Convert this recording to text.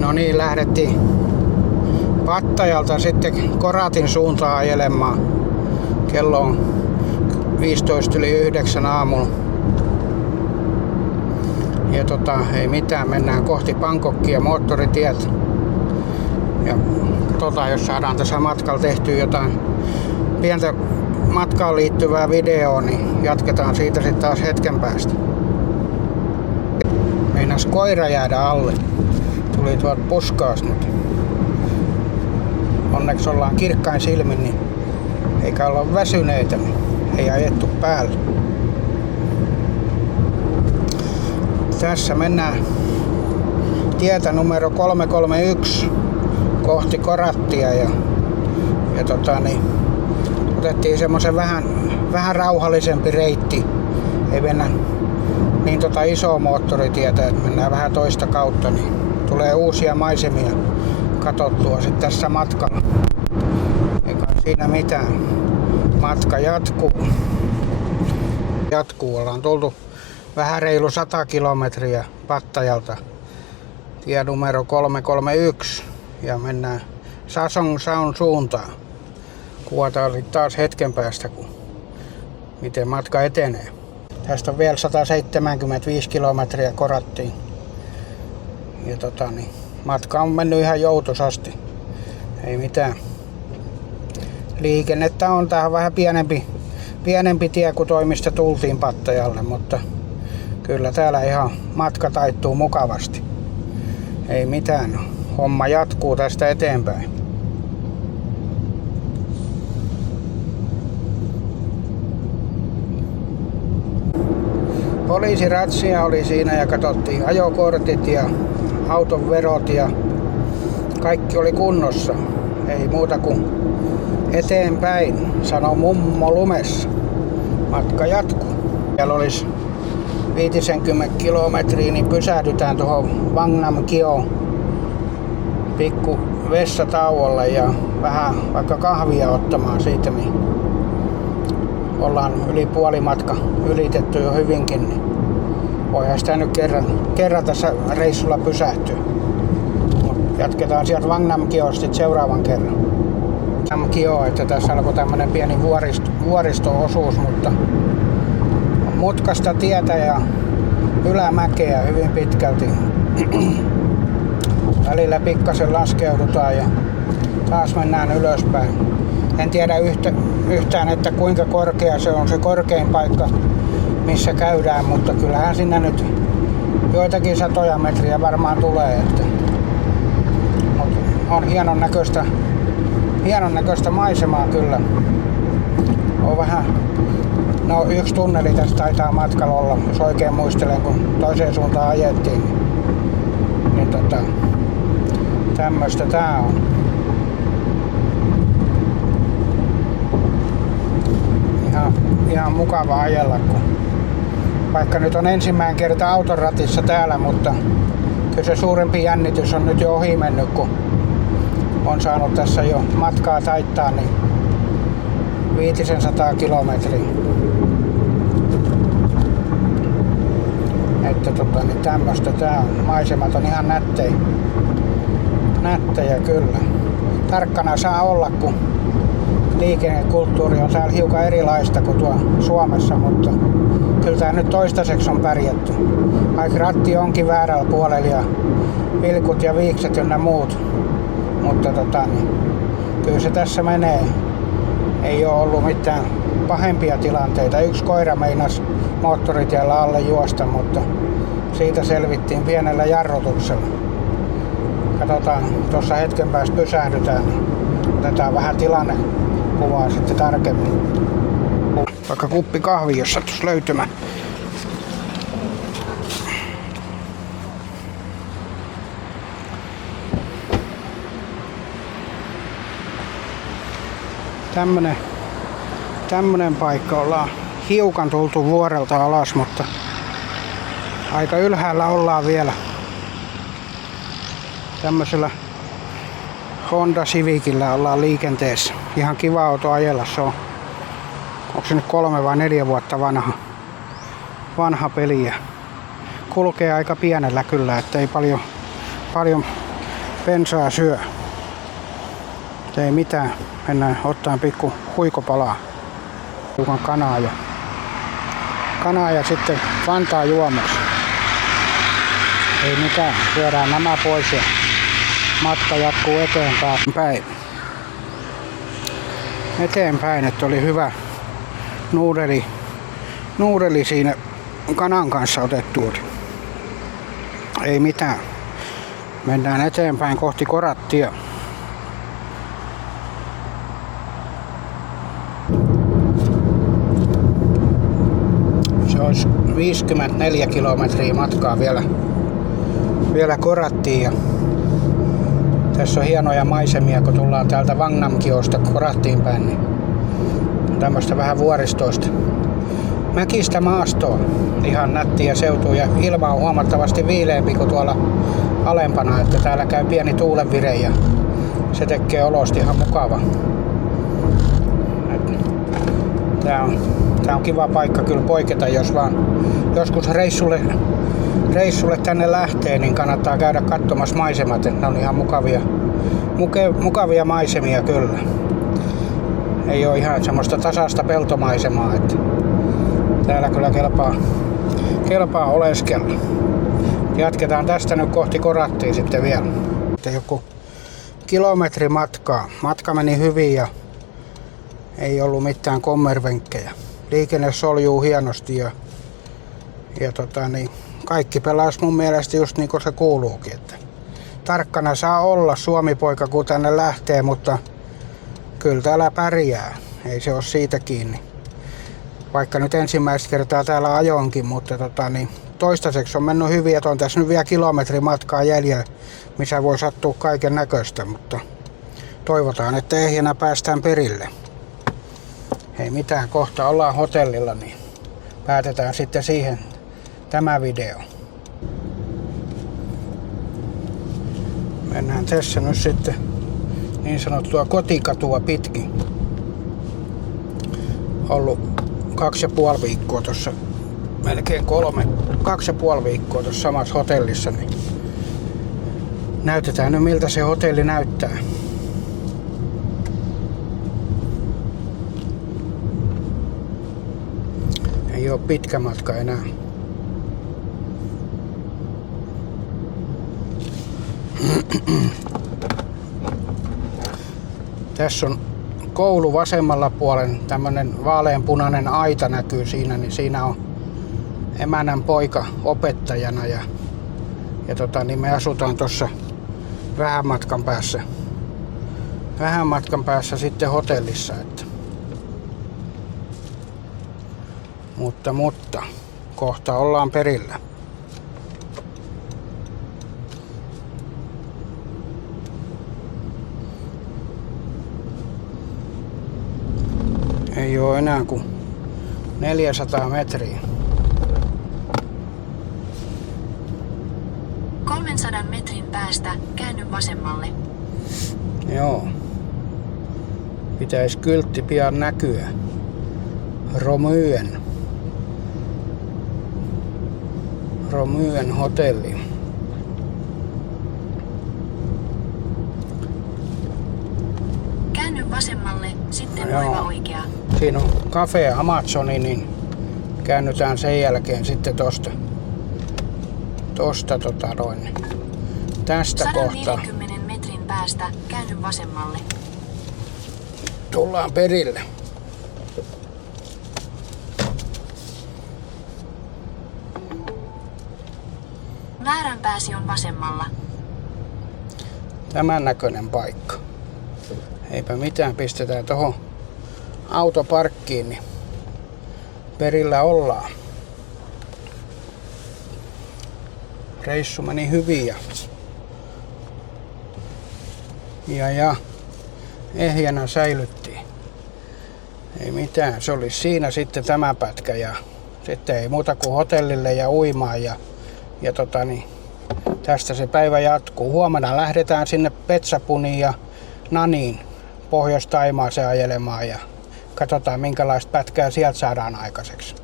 No niin, lähdettiin Pattajalta sitten Koratin suuntaan ajelemaan. Kello on 15:09 aamulla. Ja ei mitään, mennään kohti Bangkokia moottoritietä. Ja jos saadaan tässä matkalla tehtyä jotain pientä matkaan liittyvää videoa, niin jatketaan siitä sitten taas hetken päästä. Meinas koira jäädä alle. Tuli tuolta puskaas, mutta onneksi ollaan kirkkain silmin, niin eikä olla väsyneitä, niin ei ajettu päälle. Tässä mennään tietä numero 331 kohti Korattia ja otettiin semmoisen vähän rauhallisempi reitti. Ei mennä niin isoa moottoritietä, että mennään vähän toista kautta, niin tulee uusia maisemia katsottua sitten tässä matkalla. Eikä siinä mitään. Matka jatkuu. Ollaan tultu vähän reilu 100 kilometriä Pattajalta. Tie numero 331 ja mennään Sasongsaon suuntaan. Kuvataan sitten taas hetken päästä, miten matka etenee. Tästä on vielä 175 kilometriä Korattiin. Ja matka on mennyt ihan joutuisasti. Ei mitään. Liikennettä on tähän vähän pienempi tie kuin toimista tultiin Pattajalle, mutta kyllä täällä ihan matka taittuu mukavasti. Ei mitään. Homma jatkuu tästä eteenpäin. Poliisiratsia oli siinä ja katsottiin ajokortit ja auton verot ja kaikki oli kunnossa. Ei muuta kuin eteenpäin, sanoi mummo lumessa. Matka jatkuu. Siellä olisi 50 kilometriä, niin pysähdytään tuohon Wangnam-kioon pikku vessatauolle ja vähän vaikka kahvia ottamaan siitä, niin ollaan yli puolimatka ylitetty jo hyvinkin, niin voihan sitä nyt kerran tässä reissulla pysähtyä. Jatketaan sieltä Wangnam-kiosta seuraavan kerran. Kio, että tässä alkoi tämmönen pieni vuoristo-osuus, mutta on mutkasta tietä ja ylämäkeä hyvin pitkälti. Välillä pikkasen laskeudutaan ja taas mennään ylöspäin. En tiedä yhtään, että kuinka korkea se on se korkein paikka, missä käydään, mutta kyllähän sinne nyt joitakin satoja metriä varmaan tulee. On hienon näköistä maisemaa kyllä. On vähän, yksi tunneli tässä taitaa matkalla olla, jos oikein muistelen, kun toiseen suuntaan ajettiin. Niin tämmöstä tää on. Ihan mukava ajella, vaikka nyt on ensimmäinen kerta auton ratissa täällä, mutta kyllä se suurempi jännitys on nyt jo ohi mennyt, kun on saanut tässä jo matkaa taittaa niin 500 kilometriä. Että niin tämmöstä tää on. Maisemat on ihan nättejä kyllä. Tarkkana saa olla, kun liikennekulttuuri on täällä hiukan erilaista kuin tuo Suomessa, mutta kyllä tää nyt toistaiseksi on pärjätty. Vaikka ratti onkin väärällä puolella ja vilkut ja viikset ynnä muut, mutta kyllä se tässä menee. Ei ole ollut mitään pahempia tilanteita. Yksi koira meinasi moottoritiellä alle juosta, mutta siitä selvittiin pienellä jarrutuksella. Katsotaan, tuossa hetken päästä pysähdytään, niin otetaan vähän tilannekuvaa sitten tarkemmin. Vaikka kuppi kahvi, jos sattuisi löytymään. Tämmönen paikka. Ollaan hiukan tultu vuorelta alas, mutta aika ylhäällä ollaan vielä. Tämmöisellä Honda Civicillä ollaan liikenteessä. Ihan kiva auto ajella. Se on, onko se nyt 3 vai 4 vuotta vanha peli. Kulkee aika pienellä kyllä, ettei paljon Bensaa syö. Ei mitään. Mennään ottaa pikku huikopalaa. Hiukan kanaa ja sitten Fantaa juomaksi. Ei mitään. Syödään nämä pois ja matka jatkuu eteenpäin. Eteenpäin, että oli hyvä nuudeli siinä kanan kanssa otettu. Ei mitään. Mennään eteenpäin kohti Korattia. Se olisi 54 kilometriä matkaa vielä Korattiin. Ja tässä on hienoja maisemia, kun tullaan täältä Vangnamkiosta Korattiin päin. Niin tämmöistä vähän vuoristoista mäkistä maastoa. Ihan nättiä seutua ja ilma on huomattavasti viileämpi kuin tuolla alempana, että täällä käy pieni tuulenvire ja se tekee olosta ihan mukava. Tää on kiva paikka kyllä poiketa, jos vaan joskus reissulle tänne lähtee, niin kannattaa käydä katsomassa maisemat, että ne on ihan mukavia maisemia kyllä. Ei ole ihan semmoista tasaista peltomaisemaa, että täällä kyllä kelpaa oleskella. Jatketaan tästä nyt kohti Korattia sitten vielä. Joku kilometri matkaa. Matka meni hyvin ja ei ollut mitään kommervenkkejä. Liikenne soljuu hienosti ja kaikki pelasi mun mielestä just niin kuin se kuuluukin. Että tarkkana saa olla Suomi-poika kun tänne lähtee, mutta kyllä täällä pärjää. Ei se ole siitä kiinni. Vaikka nyt ensimmäistä kertaa täällä ajoinkin, mutta toistaiseksi on mennyt hyvin, että on tässä nyt vielä kilometri matkaa jäljellä, missä voi sattua kaiken näköistä, mutta toivotaan, että ehjänä päästään perille. Ei mitään, kohta ollaan hotellilla, niin päätetään sitten siihen tämä video. Mennään tässä nyt sitten niin sanottua kotikatua pitkin. Ollut 2,5 viikkoa tuossa, melkein 2,5 viikkoa tuossa samassa hotellissa, niin näytetään nyt miltä se hotelli näyttää. Ei oo pitkä matka enää. Tässä on koulu vasemmalla puolen, tämmönen vaaleanpunainen aita näkyy siinä, niin siinä on emännän poika opettajana ja me asutaan tuossa vähän matkan päässä sitten hotellissa, että. Mutta kohta ollaan perillä. Ei oo enää kuin 400 metriä. 300 metrin päästä käänny vasemmalle. Joo. Pitäis kyltti pian näkyä. Romyen hotelli. Käänny vasemmalle, sitten oiva oikea. Siinä on Cafe Amazoni, niin käännytään sen jälkeen sitten tästä kohtaa. 140 metrin päästä käänny vasemmalle. Tullaan perille. Määränpääsi on vasemmalla. Tämän näköinen paikka. Eipä mitään, pistetään tohon autoparkkiin, niin perillä ollaan. Reissu meni hyvin ja ehjänä säilyttiin. Ei mitään, se oli siinä sitten tämä pätkä ja sitten ei muuta kuin hotellille ja uimaan ja tästä se päivä jatkuu. Huomenna lähdetään sinne Petsapuniin ja Naniin Pohjois-Taimaaseen ajelemaan ja katsotaan minkälaista pätkää sieltä saadaan aikaiseksi.